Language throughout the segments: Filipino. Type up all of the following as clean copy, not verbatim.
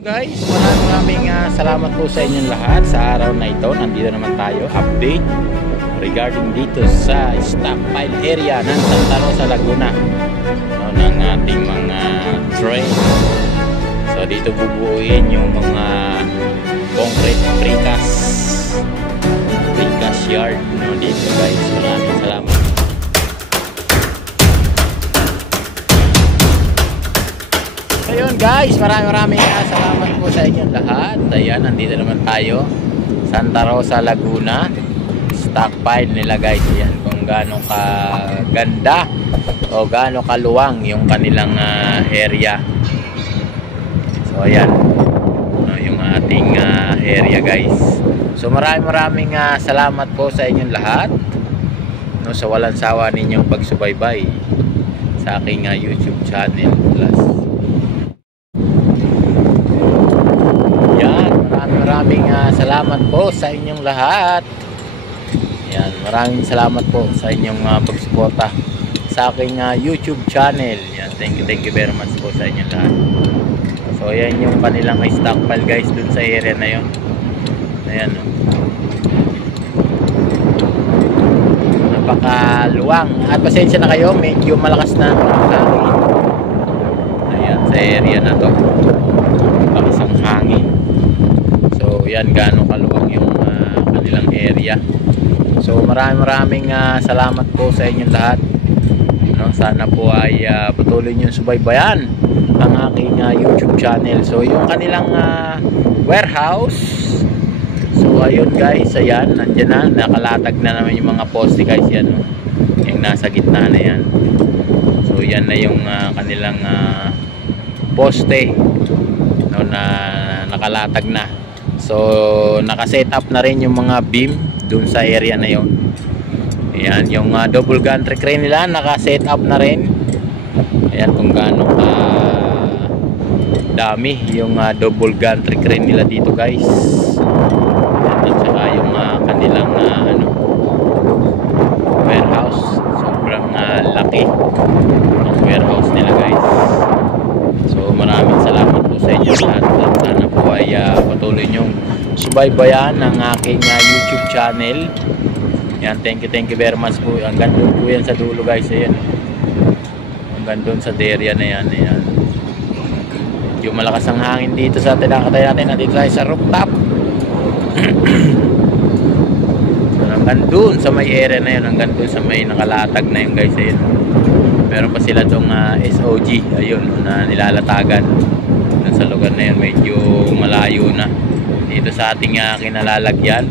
Guys, maraming salamat po sa inyong lahat sa araw na ito. Nandito naman tayo, update regarding dito sa stockpile area ng Santa Rosa, Laguna, ng ating mga train. So dito bubuuin yung mga concrete precast yard dito guys. Maraming salamat. Ayun guys, maraming salamat po sa inyong lahat. Ayan, nandito naman tayo, Santa Rosa, Laguna. Stockpile nila guys. Ayan, kung gaano kaganda o gaano kaluwang yung kanilang area. So ayan, yung ating area guys. So maraming salamat po sa inyong lahat, sa walang sawa ninyong pagsubaybay sa aking YouTube channel plus. Maraming salamat po sa inyong lahat. Yan, maraming salamat po sa inyong pagsuporta sa aking YouTube channel. Yan, thank you very much po sa inyong lahat. So ayan yung kanilang stockpile guys dun sa area na yun. Ayan, napakaluwang at pasensya na kayo, medyo malakas na hangin. Ayan, sa area na to malakas ang hangin. So yan, gaano kaluwang yung kanilang area. So maraming salamat po sa inyong lahat. Sana po ay patuloy nyo subaybayan ang aking YouTube channel. So yung kanilang warehouse. So ayun guys, ayan, nandyan na, nakalatag na naman yung mga poste guys. Yan, yung nasa gitna na yan. So yan na yung kanilang poste na nakalatag na. So naka-set up na rin yung mga beam dun sa area na yon. Ayan, yung double gantry crane nila naka-set up na rin. Ayan kung gaano dami yung double gantry crane nila dito guys. Ayan, at saka yung kanilang warehouse, sobrang laki ng warehouse nila guys. So maraming salamat po sa inyo lahat at sana po ay patuloy nyong subaybayan ang aking YouTube channel. Yan, thank you very much po. Hanggang doon po yan sa dulo guys. Ayan, hanggang doon sa area na yan. Ayan, yung malakas ang hangin dito sa tinakatay natin. Nandito tayo sa rooftop. So, hanggang doon sa may area na yun, hanggang doon sa may nakalatag na yun guys. Ayan, meron pa sila tong SOG, ayun, na nilalatagan dun sa lugar na yun. Medyo malayo na dito sa ating kinalalagyan.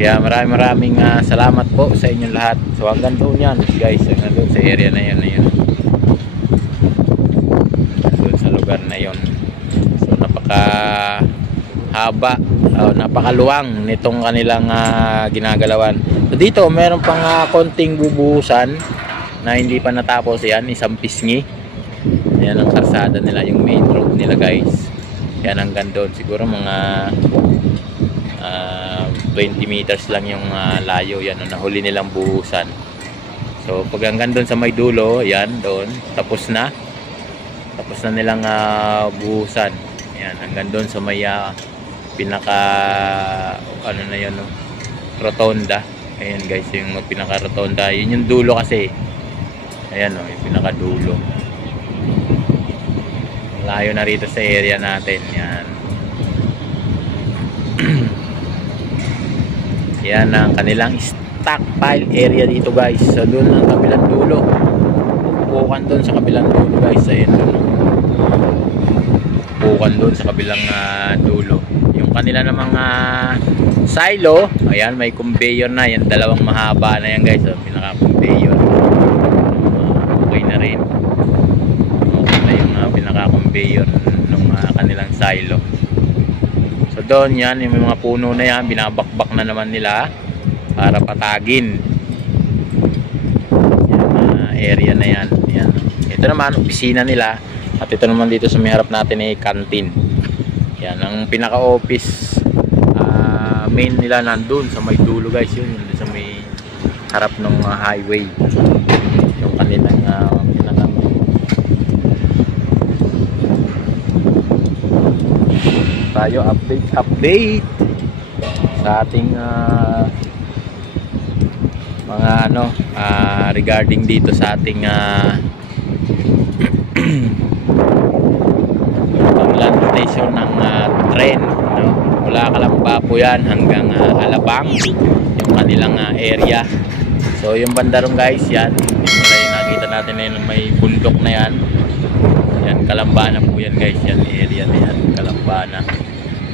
Kaya maraming salamat po sa inyong lahat. So hanggang doon yan guys, hanggang doon sa area na yun, doon sa lugar na yun. So napaka haba, napakaluwang nitong kanilang ginagalawan. So dito meron pang konting bubuhusan na hindi pa natapos. Yan, isang pisngi. Yan ang karsada nila, yung main road nila guys. Yan hanggang doon, siguro mga 20 meters lang yung layo. Yan, nahuli nilang buhusan. So pag hanggang doon sa may dulo, yan doon, tapos na nilang buhusan. Yan, hanggang doon sa may pinaka na yun, rotonda. Ayan guys, yung pinaka rotonda, yun yung dulo kasi. Ayan yung pinakadulo. Layo na rito sa area natin. Yan. Yan ang kanilang stockpile area dito guys. So doon ang kabilang dulo. Pupukan doon sa kabilang dulo guys. Ayan doon. Pupukan doon sa kabilang dulo. Yung kanila namang silo. Ayan, may conveyor na. Yan, dalawang mahaba na yan guys. So, pinaka-conveyor. Okay na rin. Okay na yung pinaka-conveyor ng kanilang silo. So doon yan, yung mga puno na yan, binabakbak na naman nila para patagin. Yan, area na yan. Yan. Ito naman, opisina nila. At ito naman dito sa may harap natin ay canteen. Yan, ang pinaka-office main nila nandun sa may dulo guys. Yun sa may harap ng highway. Yung kanilang pinaka tayo update sa ating mga regarding dito sa ating pangland station ng tren, no? Mula Kalamba po yan hanggang Alabang yung kanilang area. So yung bandarong guys, yan mula yung nakita natin na yun, may bundok na yan. Yan, Kalamba na po yan guys, yan area na yan, Kalamba na.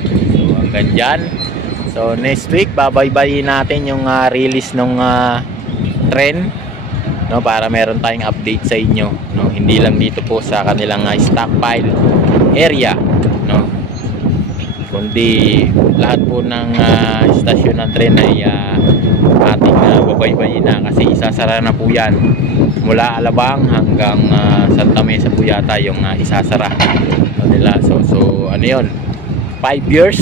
So hanggang dyan. So next week babaybayin natin yung release ng tren, no, para meron tayong update sa inyo, no, hindi lang dito po sa kanilang stockpile area, no, kundi lahat po ng istasyon ng tren ay ating babaybayin na, kasi isasara na po yan mula Alabang hanggang Santa Mesa po yata yung isasara nila. So ano yun, 5 years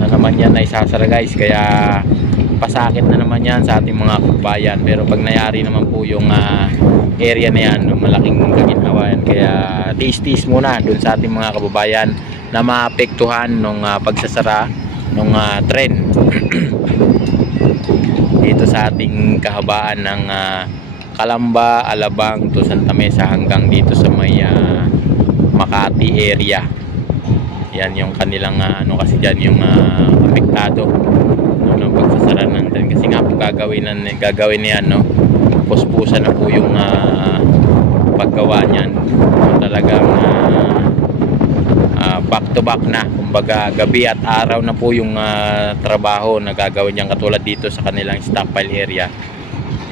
na naman yan na isasara guys, kaya pasakit na naman yan sa ating mga kababayan. Pero pag nangyari naman po yung area na yan, malaking kaginhawa yan, kaya tiis-tiis muna dun sa ating mga kababayan na maapektuhan nung pagsasara ng tren dito sa ating kahabaan ng Kalamba, Alabang to Santa Mesa hanggang dito sa may Makati area. Yan yung kanilang kasi dyan yung apektado ng pagsasara ng tren, kasi nga po gagawin niyan, no, puspusan na po yung paggawa niyan. Talagang back to back na, kumbaga gabi at araw na po yung trabaho na gagawin niyan, katulad dito sa kanilang stockpile area.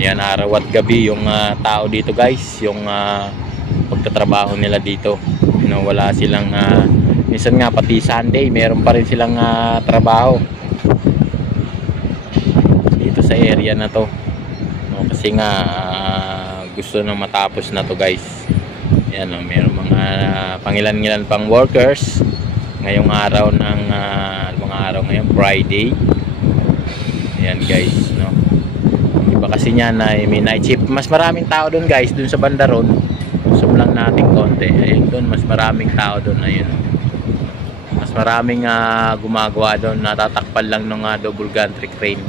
Yan, araw at gabi yung tao dito guys, yung pagtatrabaho nila dito, wala silang minsan nga pati Sunday meron pa rin silang trabaho dito sa area na to, no, kasi nga gusto nang matapos na to guys. Yan, no, meron mga pangilan-ngilan pang workers ngayong araw ng mga araw ngayon, Friday. Yan guys, no, iba kasi niyan na may night shift, mas maraming tao doon guys, doon sa banda ron. Zoom lang natin konti, ayun doon, mas maraming tao doon, ayun, mas maraming gumagawa doon, natatakpan lang ng double gantry crane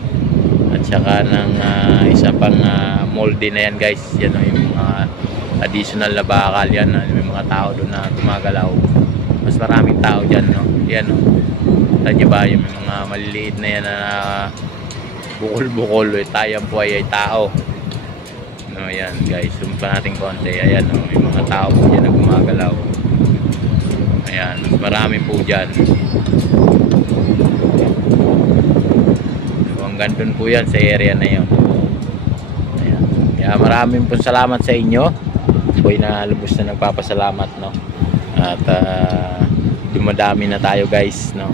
at saka ng isa pang moldy na yan guys. Yan, yung additional na bakal yan, may mga tao doon na gumagalaw, mas maraming tao dyan, no? Yan, no, tanya ba yung mga maliliit na yan na bukol-bukol, tayang po ay tao, no? Yan guys, zoom pa natin konti, ayan, no, may mga tao po dyan na gumagalaw. Ayan, mas marami po dyan. So, hanggang dun po yan sa area na yun. Ayan. Kaya maraming po salamat sa inyo. Ako'y na lubos na nagpapasalamat, no? At dumadami na tayo guys, no?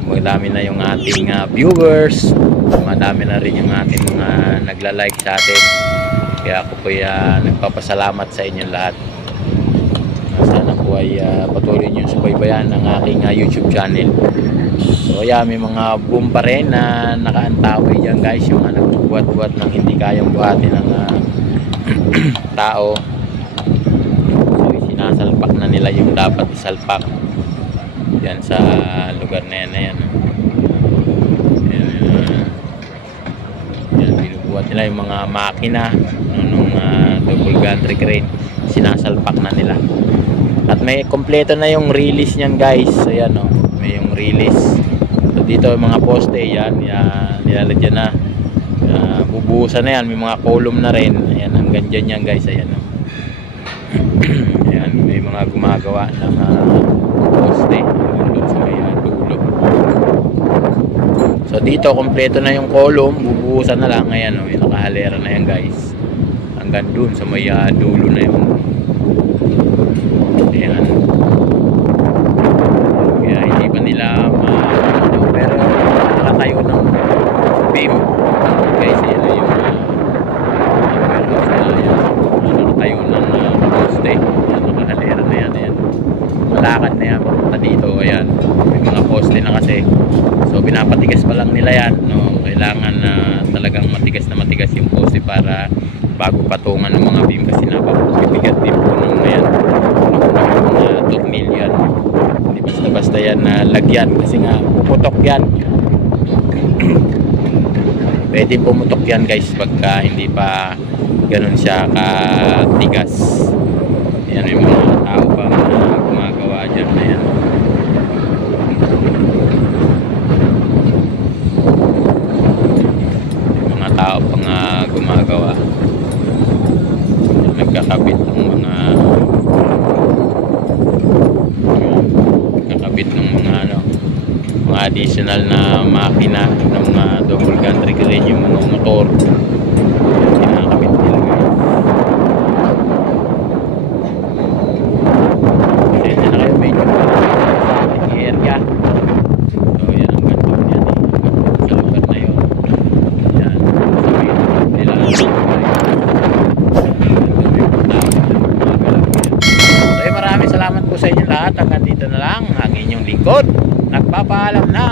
Dumadami na yung ating viewers. Dumadami na rin yung ating mga nagla-like sa atin. Kaya ako po'y nagpapasalamat sa inyo lahat. Sana po ay patuloy nyo subaybayan ng aking YouTube channel. So yeah, may mga boom pa rin na nakaantawi dyan guys, yung nagbubuhat-buhat ng hindi kayang buhatin ng tao. So sinasalpak na nila yung dapat isalpak yan sa lugar na yan, yan, binubuhat nila yung mga makina nung double gantry crane, sinasalpak na nila. At may kompleto na yung release niyan guys. Ayan, no, may yung release. So dito yung mga poste yan, nilalagyan na, bubuhusan na yan, may mga column na rin. Ayan, hanggang dyan yan guys. Ayan, no. Ayan, may mga gumagawa ng poste doon sa may dulo. So dito kompleto na yung column, bubuhusan na lang. Ayan, no, yung nakahalera na yan guys, hanggang doon sa may dulo na yun. Ayan. Kaya hindi pa nila pero nakatayo ng beam guys. Yan na yung nakatayo ng poste. Nakahalera na yan, ayan. Malakad na yan papunta dito. Ayan, may mga poste na kasi, so pinapatigas pa lang nila yan, no? Kailangan talagang matigas na matigas yung poste para bago patungan ng mga beam, kasi napabibigat din po nung yan, mga tornilyo yan, hindi basta basta yan na lagyan kasi nga puputok yan. Pwede pumutok yan guys pagka hindi pa ganun siya katigas. Yan yung mga tao pa na gumagawa dyan na yan. Mga tao pang gumagawa. Nagkakabit ng mga mga additional na makina ng mga double gantry rin yung mga motor. Kinakabit nila guys. Pasensya na kayo, medyo sa area. So yan ang ganito yan sa lugar na yun. Yan. Sabihin nila so maraming salamat po sa inyo lahat. Hanggang dito na lang ang inyong lingkod. Nagpapaalam na.